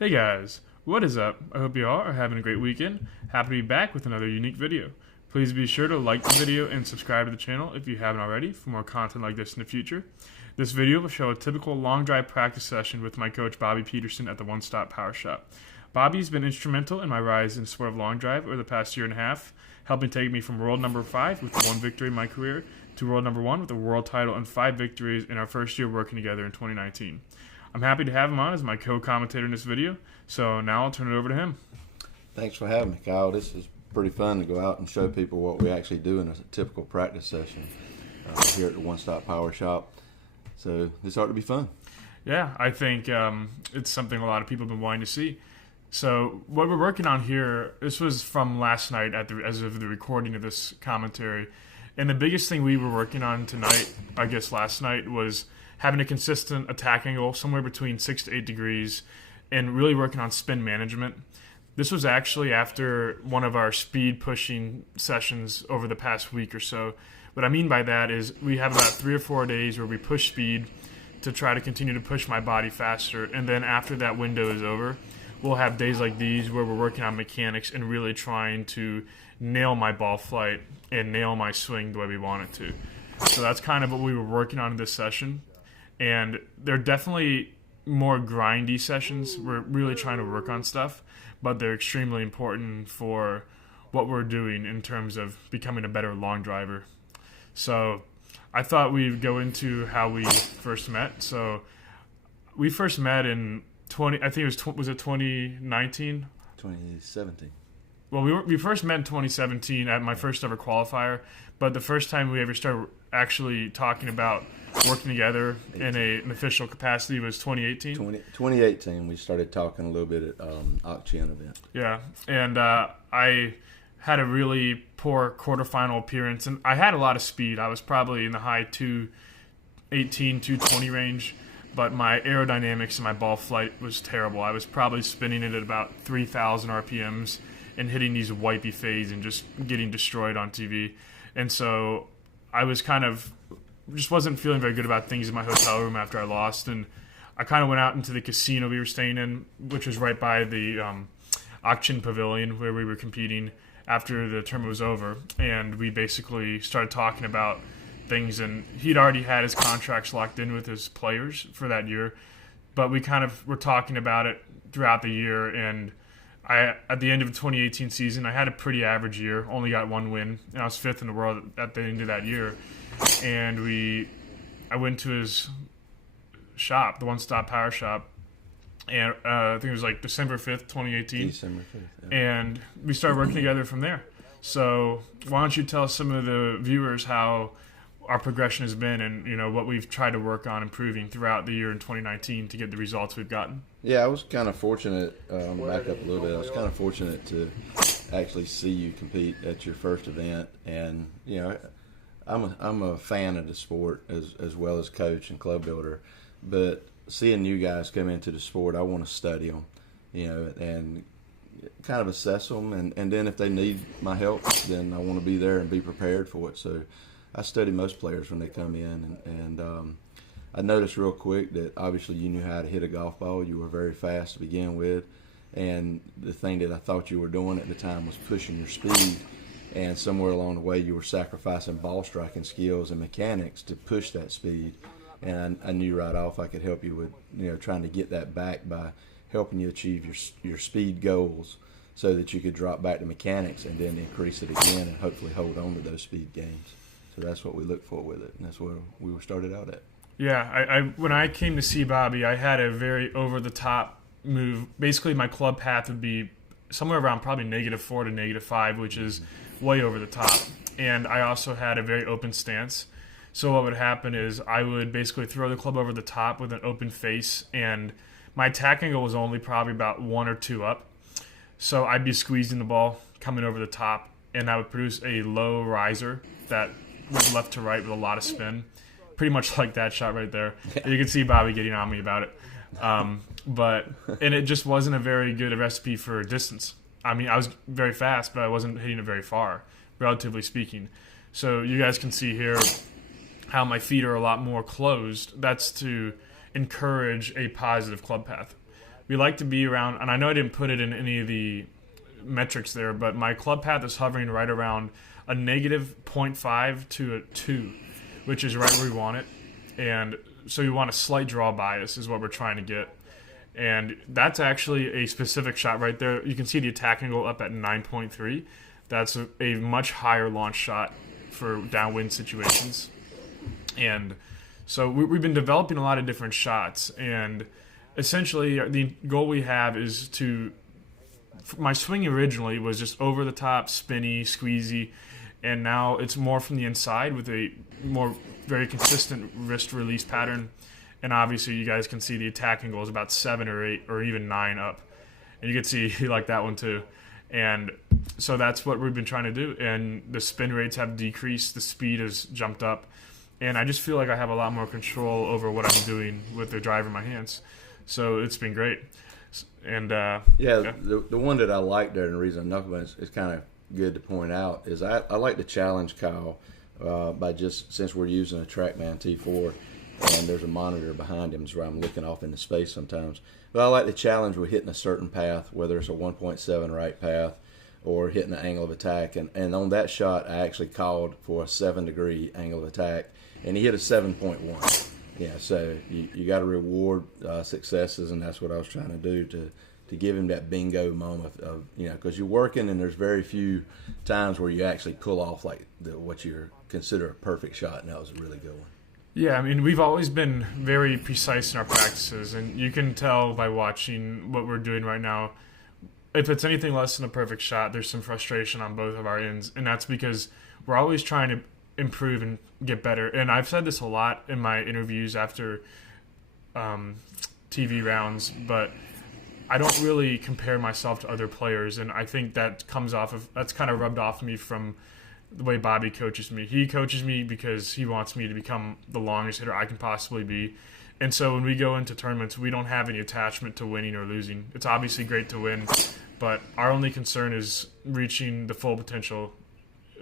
Hey guys, what is up? I hope you all are having a great weekend. Happy to be back with another unique video. Please be sure to like the video and subscribe to the channel if you haven't already for more content like this in the future. This video will show a typical long drive practice session with my coach Bobby Peterson at the One Stop Power Shop. Bobby's been instrumental in my rise in the sport of long drive over the past year and a half, helping take me from world number 5 with 1 victory in my career to world number 1 with a world title and 5 victories in our first year working together in 2019. I'm happy to have him on as my co-commentator in this video, so now I'll turn it over to him. Thanks for having me, Kyle. This is pretty fun to go out and show people what we actually do in a typical practice session here at the One Stop Power Shop. So this ought to be fun. Yeah, I think it's something a lot of people have been wanting to see. So what we're working on here, this was from last night as of the recording of this commentary, and the biggest thing we were working on tonight, I guess last night, was having a consistent attack angle somewhere between 6 to 8 degrees and really working on spin management. This was actually after one of our speed pushing sessions over the past week or so. What I mean by that is we have about 3 or 4 days where we push speed to try to continue to push my body faster, and then after that window is over, we'll have days like these where we're working on mechanics and really trying to nail my ball flight and nail my swing the way we want it to. So that's kind of what we were working on in this session. And they're definitely more grindy sessions. We're really trying to work on stuff, but they're extremely important for what we're doing in terms of becoming a better long driver. So I thought we'd go into how we first met. So we first met in I think it was it 2019? 2017. Well, we first met in 2017 at my first ever qualifier, but the first time we ever started actually talking about working together in an official capacity was 2018? 2018, we started talking a little bit at Occhen event. Yeah, and I had a really poor quarterfinal appearance, and I had a lot of speed. I was probably in the high 218, 220 range, but my aerodynamics and my ball flight was terrible. I was probably spinning it at about 3,000 RPMs and hitting these wipey fades and just getting destroyed on TV. And so I was just wasn't feeling very good about things in my hotel room after I lost, and I kind of went out into the casino we were staying in, which was right by the Auction Pavilion where we were competing after the tournament was over, and we basically started talking about things, and he'd already had his contracts locked in with his players for that year, but we kind of were talking about it throughout the year, and at the end of the 2018 season, I had a pretty average year, only got 1 win, and I was 5th in the world at the end of that year. And I went to his shop, the One Stop Power Shop, and I think it was like December 5th, 2018. December 5th, yeah. And we started working together from there. So why don't you tell some of the viewers how our progression has been and what we've tried to work on improving throughout the year in 2019 to get the results we've gotten. Yeah, I was kind of fortunate, back up a little bit, I was kind of fortunate to actually see you compete at your first event, and I'm a fan of the sport as well as coach and club builder, but seeing you guys come into the sport, I want to study them, and kind of assess them, and then if they need my help, then I want to be there and be prepared for it. So I study most players when they come in, and I noticed real quick that obviously you knew how to hit a golf ball. You were very fast to begin with, and the thing that I thought you were doing at the time was pushing your speed, and somewhere along the way you were sacrificing ball striking skills and mechanics to push that speed. And I knew right off I could help you with trying to get that back by helping you achieve your speed goals so that you could drop back to mechanics and then increase it again and hopefully hold on to those speed gains. So that's what we look for with it, and that's where we were started out at. Yeah, when I came to see Bobby, I had a very over-the-top move. Basically, my club path would be somewhere around probably -4 to -5, which is way over the top. And I also had a very open stance. So what would happen is I would basically throw the club over the top with an open face, and my attack angle was only probably about 1 or 2 up. So I'd be squeezing the ball coming over the top, and I would produce a low riser that was left to right with a lot of spin. Pretty much like that shot right there. You can see Bobby getting on me about it. And it just wasn't a very good recipe for distance. I mean, I was very fast, but I wasn't hitting it very far, relatively speaking. So you guys can see here how my feet are a lot more closed. That's to encourage a positive club path. we like to be around, and I know I didn't put it in any of the metrics there, but my club path is hovering right around a negative 0.5 to a 2, which is right where we want it. And so you want a slight draw bias is what we're trying to get. And that's actually a specific shot right there. You can see the attack angle up at 9.3. That's a much higher launch shot for downwind situations. And so we've been developing a lot of different shots. And essentially the goal we have is to, my swing originally was just over the top, spinny, squeezy. And now it's more from the inside with a more very consistent wrist release pattern. And obviously you guys can see the attack angle is about 7 or 8 or even 9 up. And you can see he liked that one too. And so that's what we've been trying to do. And the spin rates have decreased. The speed has jumped up. And I just feel like I have a lot more control over what I'm doing with the driver in my hands. So it's been great. And the one that I like there, and the reason knucklebutt is kind of good to point out, is I like to challenge Kyle by just, since we're using a TrackMan T4 and there's a monitor behind him, so I'm looking off into space sometimes. But I like to challenge with hitting a certain path, whether it's a 1.7 right path or hitting the angle of attack. And on that shot, I actually called for a 7-degree angle of attack, and he hit a 7.1. Yeah, so you got to reward successes, and that's what I was trying to do to give him that bingo moment of, because you're working and there's very few times where you actually pull off like what you consider a perfect shot, and that was a really good one. Yeah, I mean, we've always been very precise in our practices, and you can tell by watching what we're doing right now. If it's anything less than a perfect shot, there's some frustration on both of our ends, and that's because we're always trying to improve and get better. And I've said this a lot in my interviews after TV rounds, but I don't really compare myself to other players, and I think that's kind of rubbed off me from the way Bobby coaches me. He coaches me because he wants me to become the longest hitter I can possibly be. And so when we go into tournaments, we don't have any attachment to winning or losing. It's obviously great to win, but our only concern is reaching the full potential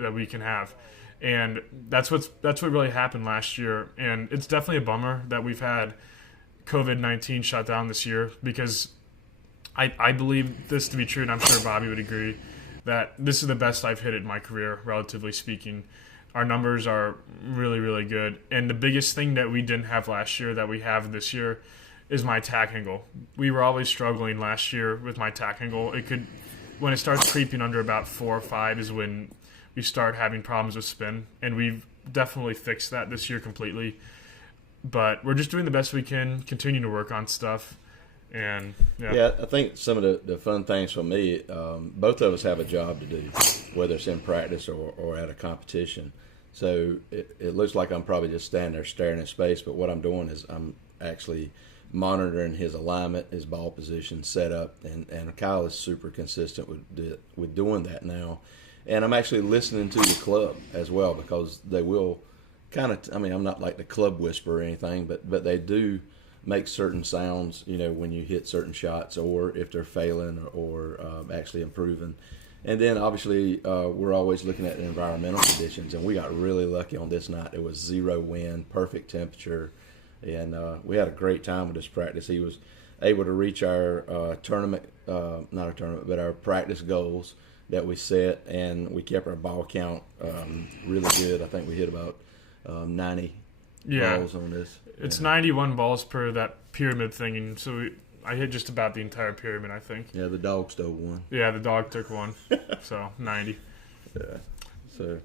that we can have. And that's what really happened last year. And it's definitely a bummer that we've had COVID-19 shut down this year, because I believe this to be true, and I'm sure Bobby would agree, that this is the best I've hit it in my career, relatively speaking. Our numbers are really, really good. And the biggest thing that we didn't have last year that we have this year is my attack angle. We were always struggling last year with my attack angle. When it starts creeping under about 4 or 5 is when we start having problems with spin. And we've definitely fixed that this year completely. But we're just doing the best we can, continuing to work on stuff. And yeah, I think some of the fun things for me, both of us have a job to do, whether it's in practice or at a competition. So it looks like I'm probably just standing there staring at space, but what I'm doing is I'm actually monitoring his alignment, his ball position, setup, and Kyle is super consistent with doing that now. And I'm actually listening to the club as well, because they will kind of, I'm not like the club whisperer or anything, but they do make certain sounds, when you hit certain shots, or if they're failing or actually improving. And then obviously we're always looking at the environmental conditions, and we got really lucky on this night. It was 0 wind, perfect temperature, and we had a great time with this practice. He was able to reach our our practice goals that we set, and we kept our ball count really good. I think we hit about 90 balls on this. It's 91 balls per that pyramid thing, and so I hit just about the entire pyramid, I think. Yeah, the dog stole one. Yeah, the dog took one, so 90. Yeah. So,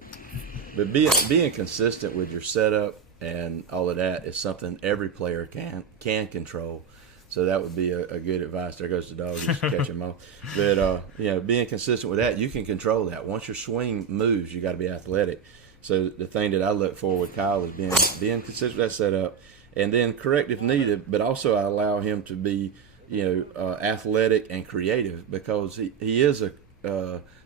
but being consistent with your setup and all of that is something every player can control. So that would be a good advice. There goes the dog, just catch him off. But being consistent with that, you can control that. Once your swing moves, you got to be athletic. So the thing that I look for with Kyle is being consistent with that setup, and then correct if needed. But also I allow him to be athletic and creative, because he is a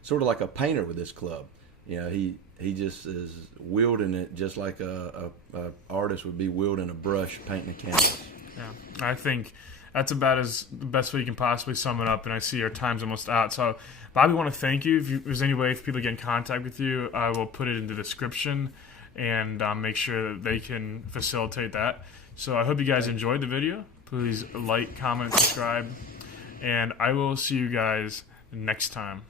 sort of like a painter with this club. He just is wielding it just like a artist would be wielding a brush painting a canvas. Yeah, I think that's about the best way you can possibly sum it up, and I see our time's almost out. So, Bobby, I want to thank you. If there's any way for people to get in contact with you, I will put it in the description and make sure that they can facilitate that. So I hope you guys enjoyed the video. Please like, comment, subscribe, And I will see you guys next time.